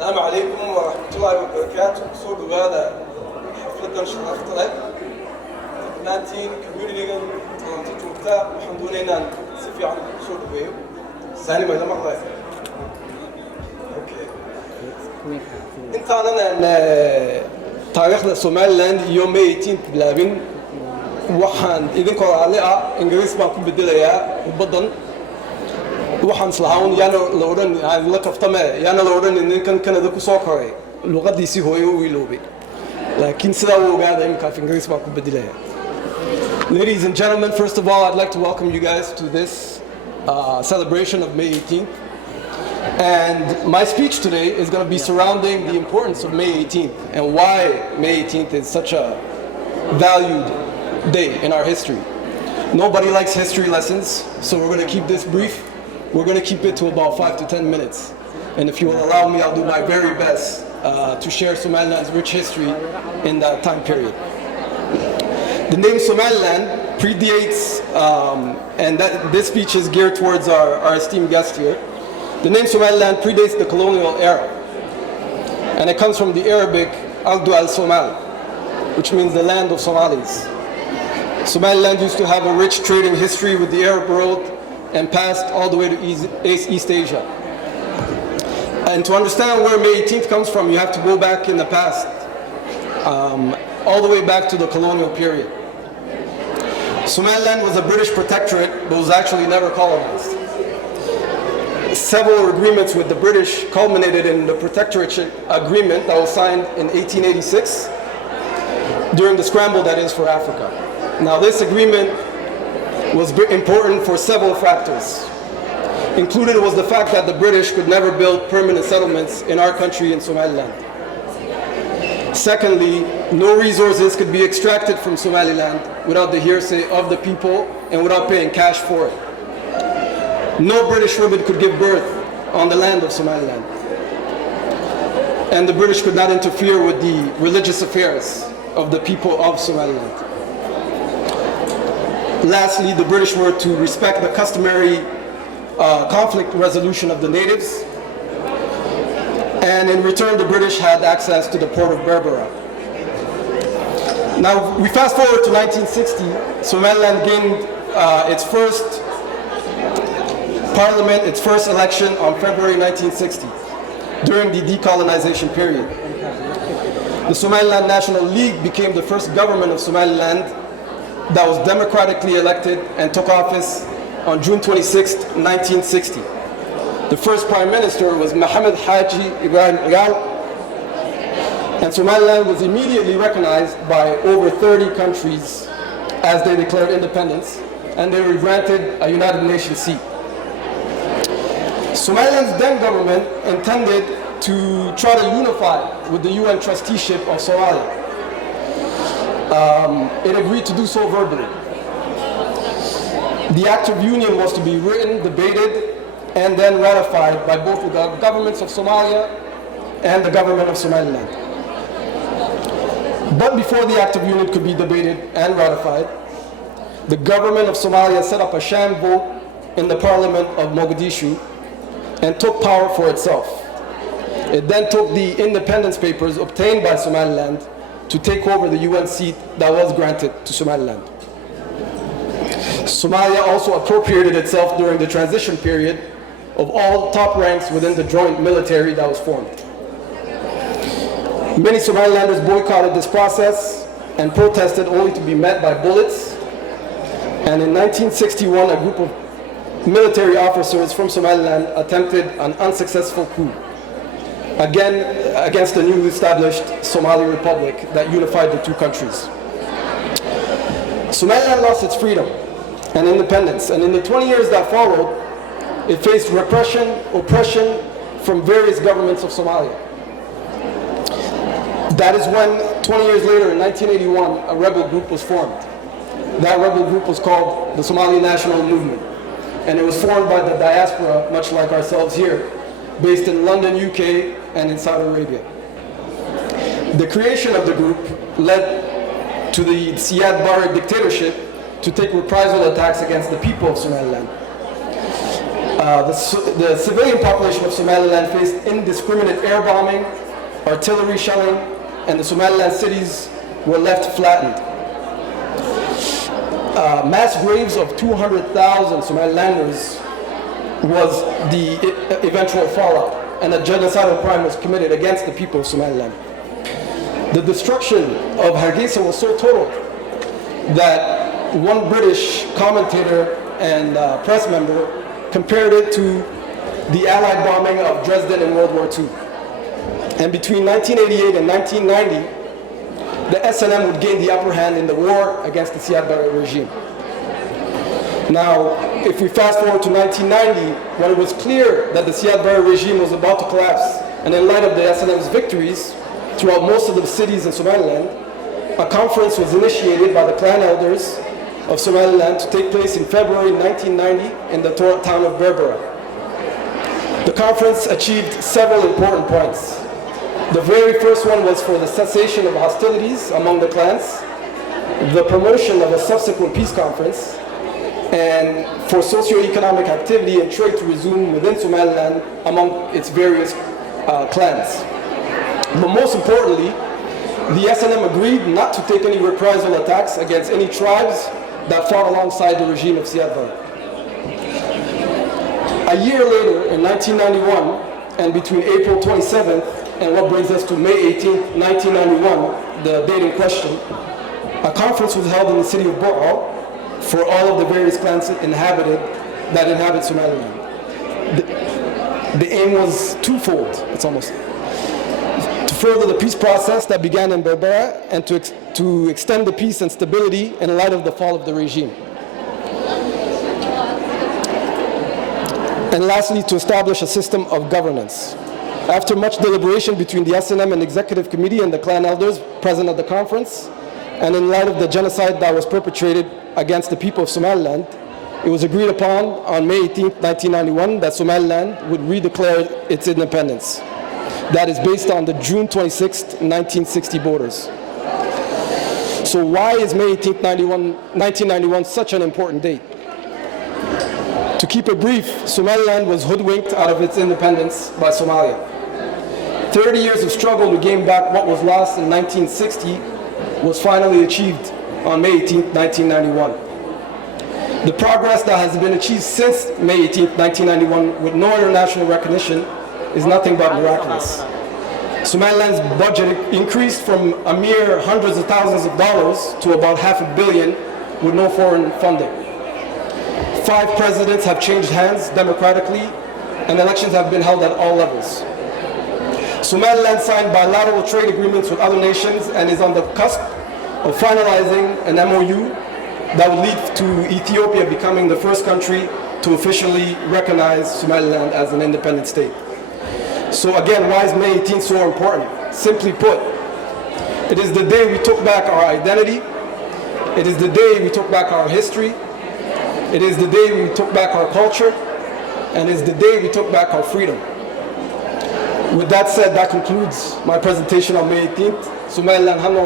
السلام عليكم ورحمة الله وبركاته. صوت هذا حفلة شرفت لك. نانتين كميونيتي تمتا الحمد لله سفي عن صوت بيو. ثاني ما لما رايح. أوكي. أنت أنا تاريخ الصوماليلاند يوم 18 بلابين waxaan idin kor عليها إنجليز ما كنت بدلها وبدن waxaan islahayn yaana la oran la kaftama yaana la oran in kan Canada ku soo koray luqadiisi hooyo u iloobay laakiin sida uu ogaada in ka English ma ku bedelayaa. Ladies and gentlemen, first of all, I'd like to welcome you guys to this celebration of May 18th. And my speech today is going to be surrounding the importance of May 18th and why May 18th is such a valued day in our history. Nobody likes history lessons, so we're going to keep this brief. We're going to keep it to about 5 to 10 minutes. And if you will allow me, I'll do my very best to share Somaliland's rich history in that time period. The name Somaliland predates, and this speech is geared towards our esteemed guest here. The name Somaliland predates the colonial era. And it comes from the Arabic Aldu al-Somal, which means the land of Somalis. Somaliland used to have a rich trading history with the Arab world and passed all the way to East Asia. And to understand where May 18th comes from, you have to go back in the past, all the way back to the colonial period. Somaliland was a British protectorate, but was actually never colonized. Several agreements with the British culminated in the protectorate agreement that was signed in 1886 during the scramble that is for Africa. Now this agreement was important for several factors. Included was the fact that the British could never build permanent settlements in our country in Somaliland. Secondly, no resources could be extracted from Somaliland without the hearsay of the people and without paying cash for it. No British woman could give birth on the land of Somaliland. And the British could not interfere with the religious affairs of the people of Somaliland. Lastly, the British were to respect the customary conflict resolution of the natives. And in return, the British had access to the port of Berbera. Now, we fast forward to 1960. Somaliland gained its first parliament, its first election on February 1960, during the decolonization period. The Somaliland National League became the first government of Somaliland that was democratically elected and took office on June 26, 1960. The first prime minister was Mohamed Haji Ibrahim Igal, and Somaliland was immediately recognized by over 30 countries as they declared independence, and they were granted a United Nations seat. Somaliland's then government intended to try to unify with the UN trusteeship of Somalia. It agreed to do so verbally. The Act of Union was to be written, debated, and then ratified by both the governments of Somalia and the government of Somaliland. But before the Act of Union could be debated and ratified, the government of Somalia set up a sham vote in the parliament of Mogadishu and took power for itself. It then took the independence papers obtained by Somaliland to take over the UN seat that was granted to Somaliland. Somalia also appropriated itself during the transition period of all top ranks within the joint military that was formed. Many Somalilanders boycotted this process and protested only to be met by bullets. And in 1961, a group of military officers from Somaliland attempted an unsuccessful coup, again against the newly established Somali Republic that unified the two countries. Somaliland lost its freedom and independence, and in the 20 years that followed, it faced repression, oppression from various governments of Somalia. That is when, 20 years later, in 1981, a rebel group was formed. That rebel group was called the Somali National Movement, and it was formed by the diaspora, much like ourselves here, based in London, UK, and in Saudi Arabia. The creation of the group led to the Siad Barre dictatorship to take reprisal attacks against the people of Somaliland. The civilian population of Somaliland faced indiscriminate air bombing, artillery shelling, and the Somaliland cities were left flattened. Mass graves of 200,000 Somalilanders was the eventual fallout, and a genocidal crime was committed against the people of Somaliland. The destruction of Hargeisa was so total that one British commentator and press member compared it to the Allied bombing of Dresden in World War II. And between 1988 and 1990, the SNM would gain the upper hand in the war against the Siad Barre regime. Now, if we fast forward to 1990, when it was clear that the Siad Barre regime was about to collapse, and in light of the SNM's victories throughout most of the cities in Somaliland, a conference was initiated by the clan elders of Somaliland to take place in February 1990 in the town of Berbera. The conference achieved several important points. The very first one was for the cessation of hostilities among the clans, the promotion of a subsequent peace conference, and for socio-economic activity and trade to resume within Somaliland among its various clans. But most importantly, the SNM agreed not to take any reprisal attacks against any tribes that fought alongside the regime of Siad Barre. A year later, in 1991, and between April 27th and what brings us to May 18th, 1991, the date in question, a conference was held in the city of Bo'o for all of the various clans that inhabit Somaliland. The aim was twofold, to further the peace process that began in Berbera and to extend the peace and stability in light of the fall of the regime. And lastly, to establish a system of governance. After much deliberation between the SNM and executive committee and the clan elders present at the conference, and in light of the genocide that was perpetrated against the people of Somaliland, it was agreed upon on May 18, 1991, that Somaliland would redeclare its independence. That is based on the June 26, 1960 borders. So why is May 18, 1991 such an important date? To keep it brief, Somaliland was hoodwinked out of its independence by Somalia. 30 years of struggle to gain back what was lost in 1960 was finally achieved on May 18, 1991. The progress that has been achieved since May 18, 1991 with no international recognition is nothing but miraculous. Somaliland's budget increased from a mere hundreds of thousands of dollars to about $500 million with no foreign funding. 5 presidents have changed hands democratically, and elections have been held at all levels. Somaliland signed bilateral trade agreements with other nations and is on the cusp of finalizing an MOU that would lead to Ethiopia becoming the first country to officially recognize Somaliland as an independent state. So again, why is May 18th so important? Simply put, it is the day we took back our identity. It is the day we took back our history. It is the day we took back our culture. And it is the day we took back our freedom. With that said, that concludes my presentation on May 18th. Somaliland, hamna